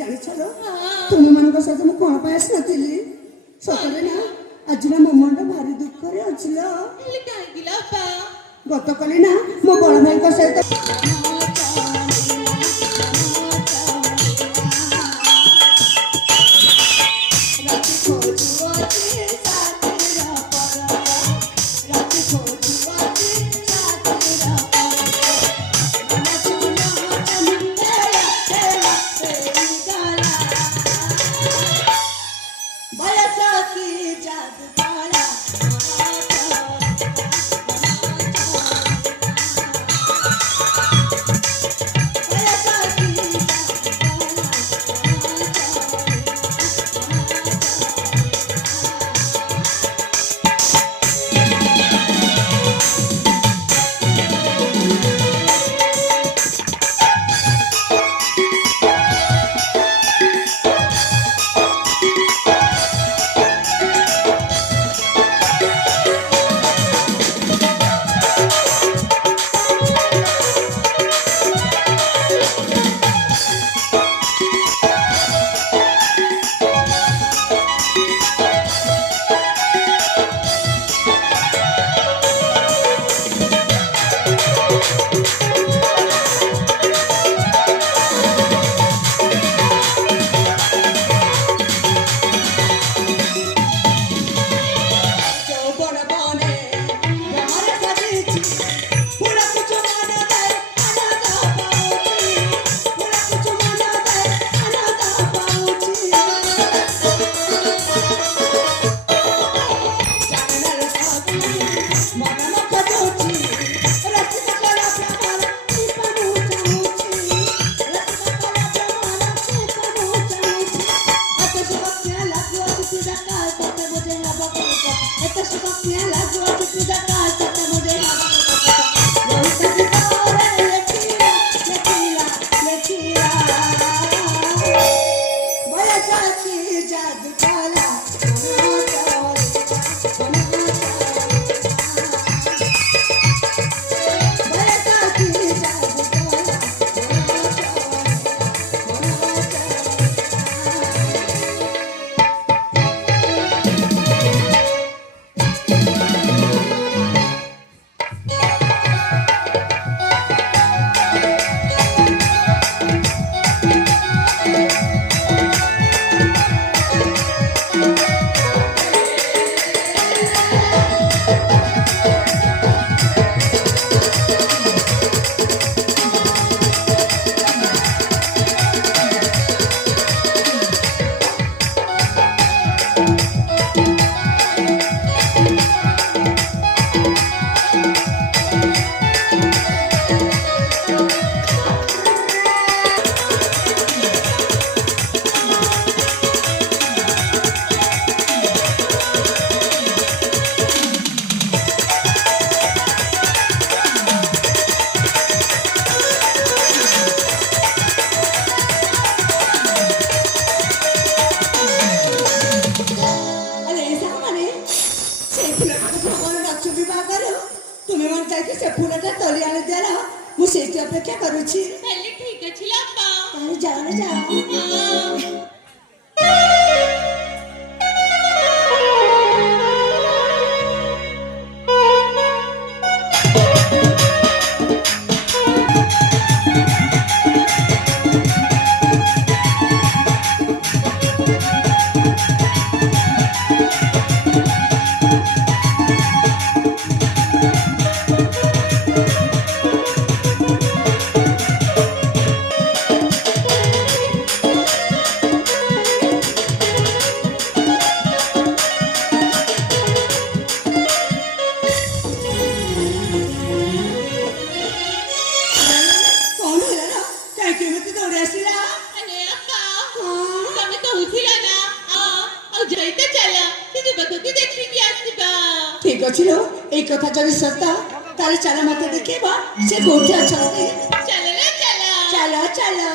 ଜାଣିଛ ତୁମମାନଙ୍କ ସହିତ ମୁଁ କଣ ପାଇଁ ଆସିନଥିଲି? ସତରେ ନା ଆଜି ନା ମୋ ମନଟା ଭାରି ଦୁଃଖରେ ଅଛି ଲୋ। ଗତକାଲି ନା ମୋ ବଡ଼ ଭାଇଙ୍କ ସହିତ से फूलटा तोली आने दे रहा ମୁଁ ସେଇଠି ଅପେକ୍ଷା କରୁଛି। ହେଲେ ଠିକ ଅଛି ଲମ୍ବା। ତାହେଲେ ଯାଅ ନା ଯାଅ। ठीक अच्छी लो एक कथा जब सत्ता ताले चला मत देखिए से कोठे अच्छा चलो चलो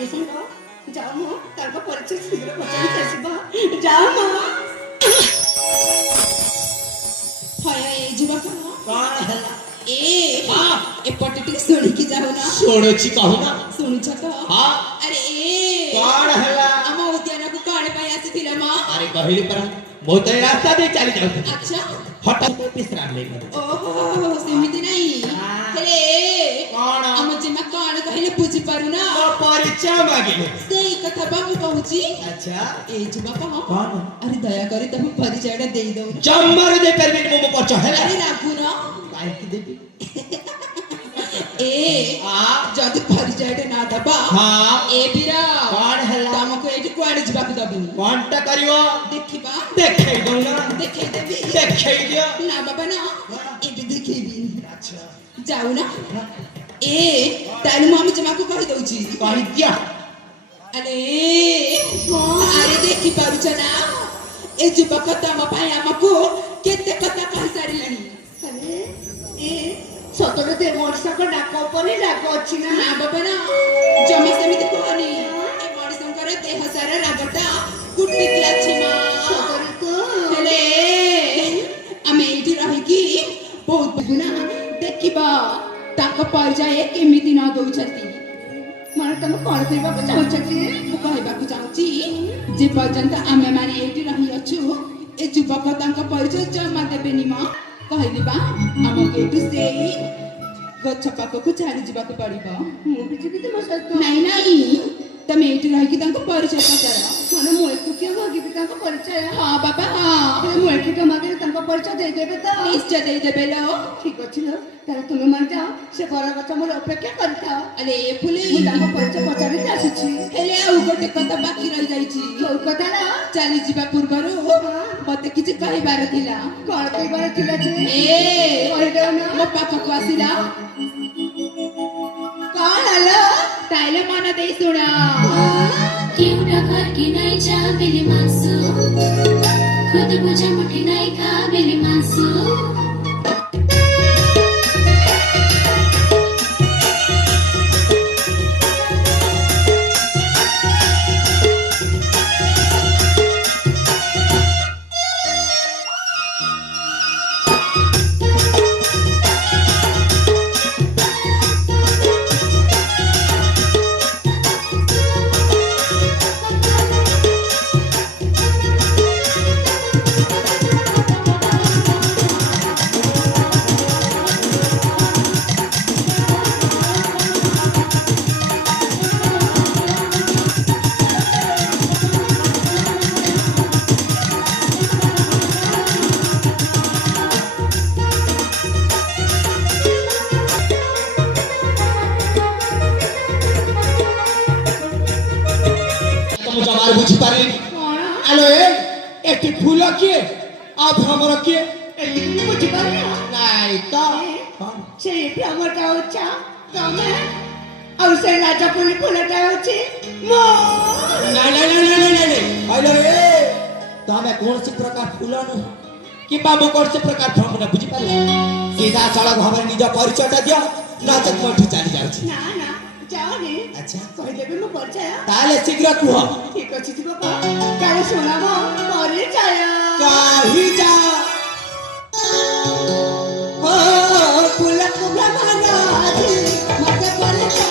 ଏ ସାଙ୍ଗ ଯାଅ ମ ତାଙ୍କ ପରିଚୟ ଶୀଘ୍ର ପଚାରିକି ଆସିବ ଯାଅ ମ ହୟ ଏ ଯୁବକ କଣ ହେଲା? ଏ ହଁ। ଏପଟେ ଟିକେ ଶୁଣିକି ଯାଉନା ଶୁଣୁଛି କହୁନ। ଶୁଣୁଛ ତ ହଁ। ଆରେ ଏ କଣ ହେଲା? ଆମ ଉଦ୍ୟାନକୁ କଣ ପାଇଁ ଆସିଥିଲ ମ ଆରେ କହିଲି ପରା ମୁଁ ତ ଏ ରାସ୍ତା ଦେଇ ଚାଲି ଯାଉଥିଲି ଆଚ୍ଛା ହଠାତ୍ ବିଶ୍ରାମ ନେଇଗଲି। ଓହୋ ସେମିତି ନାହିଁ ହଁ। ହେଲେ କଣ? ଆମ ଜିମା କଣ କହିଲେ ବୁଝିପାରୁନା ମୋ ପରିଚୟ ମାଗିଲେ। ସେଇ କଥା ବା ମୁଁ କହୁଛି ଆଚ୍ଛା ଏ ଯୁବକ କଣ? ଆରେ ଦୟାକରି ତମ ପରିଚୟଟା ଦେଇଦଉନ ଜମାରୁ ଦେଇପାରିବିନି ମୁଁ ମୋ ପରିଚୟ ହେଲା। ଆରେ ରାଗୁନ କାହିଁକି ଦେବି? ଏ ଯଦି ପରିଚୟଟା ନା ଦବା ହଁ। ଏ ବୀର କଣ ହେଲା? ତମକୁ ଏଇଠି କୁଆଡେ ଯିବାକୁ ଦବିନି କଣଟା କରିବ? ଦେଖିବା ଦେଖେଇ ଦଉନା। ଦେଖେଇଦେବି ଦେଖେଇ ଦିଅ। ନା ବାବା ନା ଏବେ ଦେଖେଇବି ଆଚ୍ଛା ଯାଉ ନା ଏ ତାହେଲେ ମୁଁ ଆମ ଜମାକୁ କହିଦଉଛି କହିଦିଅ। ଆରେ ଆରେ ଦେଖିପାରୁଛ ନା ଏ ଯୁବକ ତମ ପାଇଁ ଆମକୁ କେତେ କଥା କହିସାରିଲାଣି ଆରେ ଏ ସତରେ ଦେ ମଣିଷଙ୍କ ନାକ ଉପରେ ରାଗ ଅଛି ନା ନା ବାବା ନା ଜମା ସେମିତି କୁହନି ଏ ମଣିଷଙ୍କର ଦେହ ସାରା ରାଗଟା ଫୁଟିକି ଅଛି ମା ସତରେ ତ ହେଲେ ଆମେ ଏଇଠି ରହିକି ବହୁତ ନା ଦେଖିବା ତାଙ୍କ ପରିଚୟ କେମିତି ନ ଦଉଛନ୍ତି ମାନେ ତମେ କଣ କରିବାକୁ ଚାହୁଁଛ କି ମୁଁ କହିବାକୁ ଚାହୁଁଛି ଯେ ପର୍ଯ୍ୟନ୍ତ ଆମେ ମାନେ ଏଇଠି ରହିଅଛୁ ଏ ଯୁବକ ତାଙ୍କ ପରିଚୟ ଜମା ଦେବେନି ମା କହିଲି ବା ଆମକୁ ଏଇଠୁ ସେଇ ଗଛ ପାଖକୁ ଚାଲି ଯିବାକୁ ପଡିବ ମୁଁ ବି ଯିବି ତୁମ ସହିତ ନାଇଁ ନାଇଁ ତମେ ଏଇଠି ରହିକି ତାଙ୍କ ପରିଚୟ ପଚାର ମାନେ ମୁଁ ଏକୁଟିଆ ମାଗିବି ତାଙ୍କ ପରିଚୟ ହଁ ବାବା ହଁ ହେଲେ ମୁଁ ଏକୁଟିଆ ମାଗିଲେ ତାଙ୍କ ପରିଚୟ ଦେଇଦେବେ ତ ନିଶ୍ଚୟ ଦେଇଦେବେ ଲୋ ଠିକ ଅଛି ଲୋ ତାହେଲେ ତୁମେ ମାନେ ଯାଅ ସେ ବରଗଛ ମୋର ଅପେକ୍ଷା କରିଥାଅ ଆରେ ଏ ଫୁଲି ମୁଁ ତାଙ୍କ ପରିଚୟ ପଚାରିକି ଆସୁଛି ହେଲେ ଆଉ ଗୋଟେ କଥା ବାକି ରହିଯାଇଛି କୋଉ କଥା ନା ଚାଲି ଯିବା ପୂର୍ବରୁ ମତେ କିଛି କହିବାର ଥିଲା କଣ କହିବାର ଥିଲା ଯେ ଏ କହିଦେଉ ନା ମୋ ପାଖକୁ ଆସିଲା କଣ ହେଲା ତାଇଲେ ମନ ଦେଇ ଶୁଣ केवढा घरकी नाही चावेली मासू खुद बुझा मुठी नाही खावेली मासू ମୁଁ ଜମାରୁ ବୁଝିପାରିନି। ଆଲୋ ଏଠି ଫୁଲ କିଏ ଆଉ ଭ୍ରମର କିଏ? ଏତିକି ବି ବୁଝିପାରିଲ ନାଇଁ ତ ସେଇ ଭ୍ରମଟା ହଉଛି ତମେ ଆଉ ସେ ରାଜପୁରୀ ଫୁଲଟା ହଉଛି ମୁଁ ନାଇଁ ନାଇଁ ନାଇଁ ନାଇଁ ନାଇଁ ନାଇଁ ଆଲୋ ତମେ କୌଣସି ପ୍ରକାର ଫୁଲ ନୁହଁ କିମ୍ବା ମୁଁ କୌଣସି ପ୍ରକାର ଭ୍ରମଣ ବୁଝିପାରିଲ ସିଧା ସଳଖ ଭାବରେ ନିଜ ପରିଚୟଟା ଦିଅ ନଚେତ ମୁଁ ଏଠୁ ଚାଲି ଯାଉଛି। ନା ନା ଯାଅନି ଆଚ୍ଛା କହିଦେବି ମୁଁ ପରିଚୟ ତାହେଲେ ଶୀଘ୍ର କୁହ। ଠିକ ଅଛି ଯିବ କାଳେ ଶୁଣାମ ପରିଚୟ କାହିଁ ଯା ଫୁଲକୁ ଭ୍ରମଣ ଆଜି ମତେ ପରିଚୟ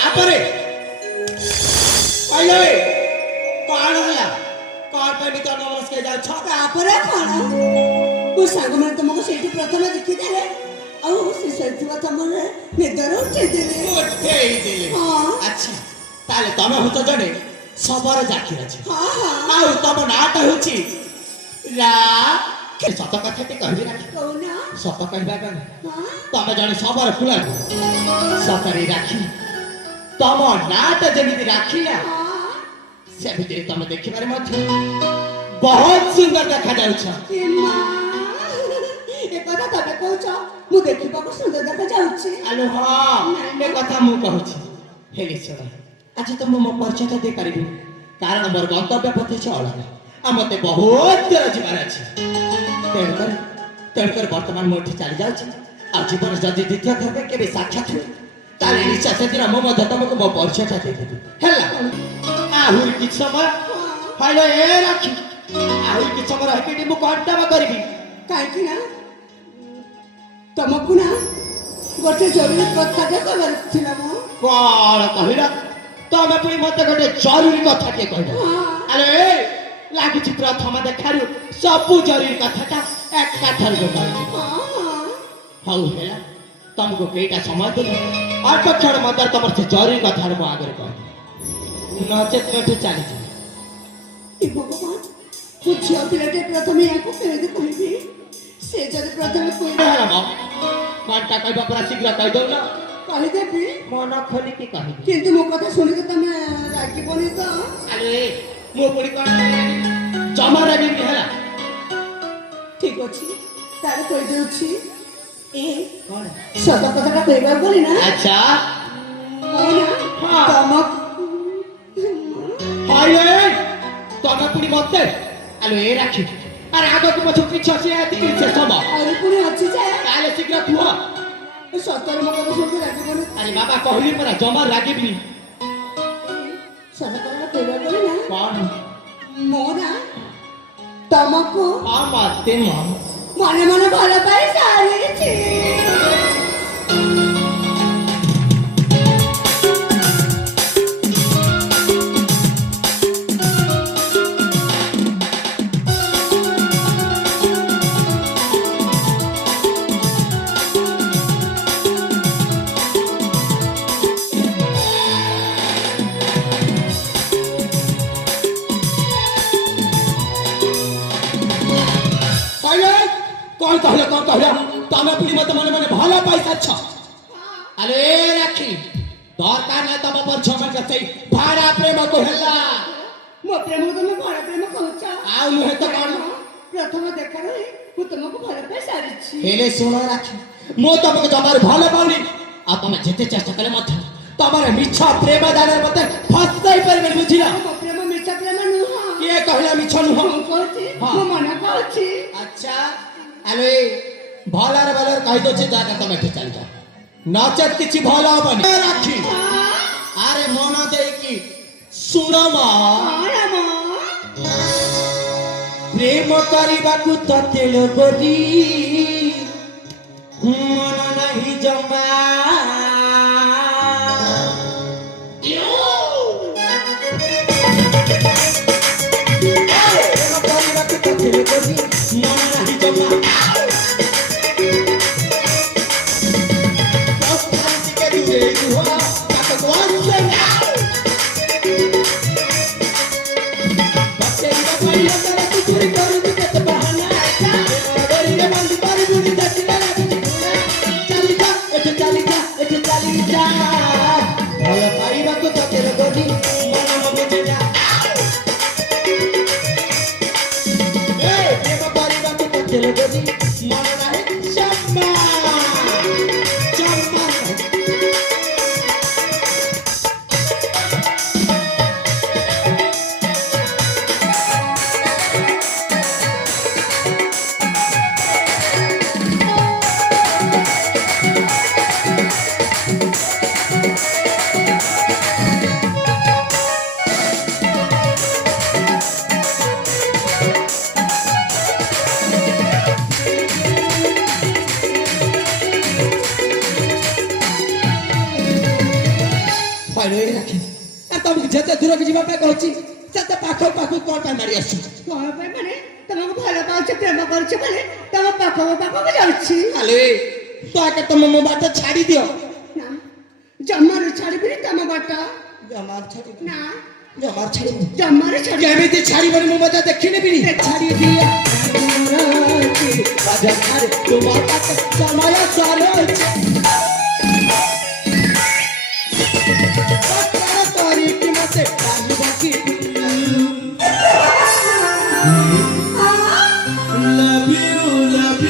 ତାପରେ କହିଲ କଣ ହେଲା କଣ ପାଇଁ ନିଜ ନମସ୍କାର ଯାଉଛ ତାପରେ କଣ ମୋ ସାଙ୍ଗମାନେ ତମକୁ ସେଇଠି ପ୍ରଥମେ ଦେଖିଦେଲେ ଆଉ ଶେଷରେ ଥିବା ତମର ନିଦରେ ଉଠେଇଦେଲେ। ଉଠେଇଦେଲେ ହଁ। ଆଚ୍ଛା ତାହେଲେ ତମେ ହଉଛ ଜଣେ ଶବର ଜାତି ଅଛି ହଁ ହଁ ଆଉ ତମ ନାଁଟା ହଉଛି ରା ସତ କଥାଟି କହିବି ନା କହୁନ। ସତ କହିବା ପାଇଁ ହଁ ତମେ ଜଣେ ଶବର ଫୁଲ ସତରେ ରାକ୍ଷୀ ତମ ନାଁଟା ଯେମିତି ରାକ୍ଷୀ ନା ହଁ ସେମିତିରେ ତମେ ଦେଖିବାରେ ମଧ୍ୟ ବହୁତ ସୁନ୍ଦର ଦେଖାଯାଉଛ ଏ ମା ଏ କଥା ତମେ କହୁଛ ମୁଁ ଦେଖିବାକୁ ସୁନ୍ଦର ଦେଖାଯାଉଛି। ଆଲୋ ହଁ ଏ କଥା ମୁଁ କହୁଛି ହେଲେ ଶୁଣ ଆଜି ତ ମୁଁ ମୋ ପରିଚୟଟା ଦେଇପାରିବି କାରଣ ମୋର ଗନ୍ତବ୍ୟ ପଥ ଅଛି ଅଲଗା ଆଉ ମତେ ବହୁତ ଦୂର ଯିବାର ଅଛି ତେଣୁକରି ବର୍ତ୍ତମାନ ମୁଁ ଏଠି ଚାଲି ଯାଉଛି ଆଉ ଜୀବନ ଯଦି ଦ୍ୱିତୀୟ ଥର ପାଇଁ କେବେ ସାକ୍ଷାତ ହୁଏ ତାହେଲେ ନିଶ୍ଚୟ ସେଦିନ ମୁଁ ମଧ୍ୟ ତମକୁ ମୋ ପରିଚୟଟା ଦେଇଦେବି ହେଲା ଆହୁରି କିଛି ସମୟ ହାଇଲ ଏ ରାକ୍ଷୀ ଆହୁରି କିଛି ସମୟ ରହିକି ମୁଁ କଣ୍ଟାମ କରିବି କାହିଁକି ନା ତମକୁ ନା ଗୋଟେ ଜରୁରୀ କଥାଟେ କହିବାର ଥିଲା ମୁଁ। କଣ କହିଲ ତମେ ପୁଣି ମତେ ଗୋଟେ ଜରୁରୀ କଥା ଟିକେ କହିଲ ଆରେ ଲାଗୁଛି ପ୍ରଥମ ଦେଖାରୁ ସବୁ ଜରୁରୀ କଥାଟା ଏକାଥରକୁ କହିଛି ହଉ ହେଲା ତମକୁ କେଇଟା ସମୟ ଦେଲି ଅଳ୍ପ କ୍ଷଣ ମଧ୍ୟରେ ତମର ସେ ଜରୁରୀ କଥାର ମୋ ଆଗରେ କହିବି ନଚେତ ଏଠୁ ଚାଲିଯିବି ଏ ଭଗବାନ ମୁଁ ଝିଅ ପିଲାଟେ ପ୍ରଥମେ ୟାକୁ କେମିତି କହିବି ସେ ଯଦି ପ୍ରଥମେ କହିବ କଣଟା କହିବା ପୁରା ଶୀଘ୍ର କହିଦଉନ କହିଦେବି ମନ ଖୋଲିକି କହିବି କିନ୍ତୁ ମୋ କଥା ଶୁଣିକି ତମେ ରାଗିବନି ତ। ଆରେ ମୁଁ ପୁଣି କଣ ଜମା ରାଗିବି ହେଲା ଠିକ ଅଛି ତାହେଲେ କହିଦେଉଛି ଏ କଣ ସତ କଥାଟା କହିବାକୁ ଗଲି ନା ଆଚ୍ଛା କହୁନା ହଁ। ତମକୁ ହାଇଲେ ତମେ ପୁଣି ମତେ ଆଲୋ ଏ ରାକ୍ଷୀ ଆରେ ଆଗକୁ ପଛ କିଛି ଅଛି ଏତିକି ସେ ସମ ଆହୁରି ପୁଣି ଅଛି ଯେ ତାହେଲେ ଶୀଘ୍ର କୁହ ସତରେ ମୋ କଥା ଶୁଣିକି ରାଗିବନି। ଆରେ ବାବା କହିଲି ପରା ଜମା ରାଗିବିନି ସତ କଥାଟା କହିବାକୁ ଗଲି ନା କଣ ମୋ ନା ତମକୁ ହଁ ମତେ ମନେ ମନେ ଭଲ ପାଇ ସାରିଛି। କଣ କହିଲ ତମେ ପୁଣି ମତେ ମନେ ମନେ ଭଲ ପାଇସାରିଛ ଆରେ ରାକ୍ଷୀ ଦରକାର ନାହିଁ ତମ ପରିଚୟ ମାନେ ସେଇ ଭାଡ଼ା ପ୍ରେମକୁ ହେଲା ମୋ ପ୍ରେମକୁ ତମେ ଭଲ ପ୍ରେମ କହୁଛ ଆଉ ନୁହେଁ ତ କଣ ପ୍ରଥମ ଦେଖାରୁ ମୁଁ ତମକୁ ଭଲ ପାଇ ସାରିଛି। ହେଲେ ଶୁଣ ରାକ୍ଷୀ ମୁଁ ତମକୁ ଜମାରୁ ଭଲ ପାଉନି ଆଉ ତମେ ଯେତେ ଚେଷ୍ଟା କଲେ ମଧ୍ୟ ତମର ମିଛ ପ୍ରେମ ଦାନରେ ମତେ ଫସାଇ ପାରିବେନି ବୁଝିଲ ମୋ ପ୍ରେମ ମିଛ ପ୍ରେମ ନୁହଁ କିଏ କହିଲା ମିଛ ନୁହଁ ମୁଁ କହୁଛି ହଁ। ମୋ ମନ କହୁଛି। ଆଚ୍ଛା ଆରେ ଭଲରେ କହିଦଉଛି ଜାଗା ତମେ ଏଠି ଚାଲିଯାଅ ନଚେତ କିଛି ଭଲ ହବନି ରାକ୍ଷୀ ଆରେ ମନ ଦେଇକି ଶୁଣ ମା ପ୍ରେମ କରିବାକୁ ତତେ ଲୋଗରି ମନ ନାହିଁ ଜମା ପ୍ରେମ କରିବାକୁ ତତେ ଲୋଗରି ମନ ନାହିଁ ଜମା ହଇଲୋ ଏ ରାକ୍ଷୀ ତମକୁ ଯେତେ ଦୂରକୁ ଯିବା ପାଇଁ କହୁଛି ସେତେ ପାଖ ପାଖକୁ କଣ ପାଇଁ ମାରି ଆସୁଛୁ କଣ ପାଇଁ ମାନେ ତମକୁ ଭଲ ପାଉଛ ପ୍ରେମ କରୁଛ ମାନେ ତମ ପାଖକୁ ଯାଉଛି ଆଲେ ତ ଆକେ ତମ ମୋ ବାଟ ଛାଡ଼ି ଦିଅ ନା ଜମାରୁ ଛାଡ଼ିବିନି ତମ ବାଟ ଜମାର ଛାଡ଼ି ନା ଜମାର ଛାଡ଼ିବି ଜମାରୁ ଛାଡ଼ିବି କେମିତି ଛାଡ଼ିବନି ମୁଁ ମତେ ଦେଖିନେବିନି ଛାଡ଼ି ଦିଅ ରାଜା ଛାଡ଼ି ତୁମ ପାଖେ ସମୟ ଚାଲୁଛି କରିକି ମତେ କାହିଁକି Love you, love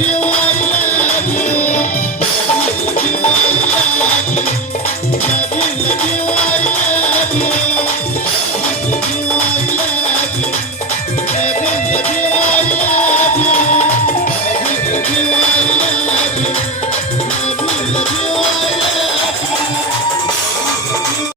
you, I love you. Love you, I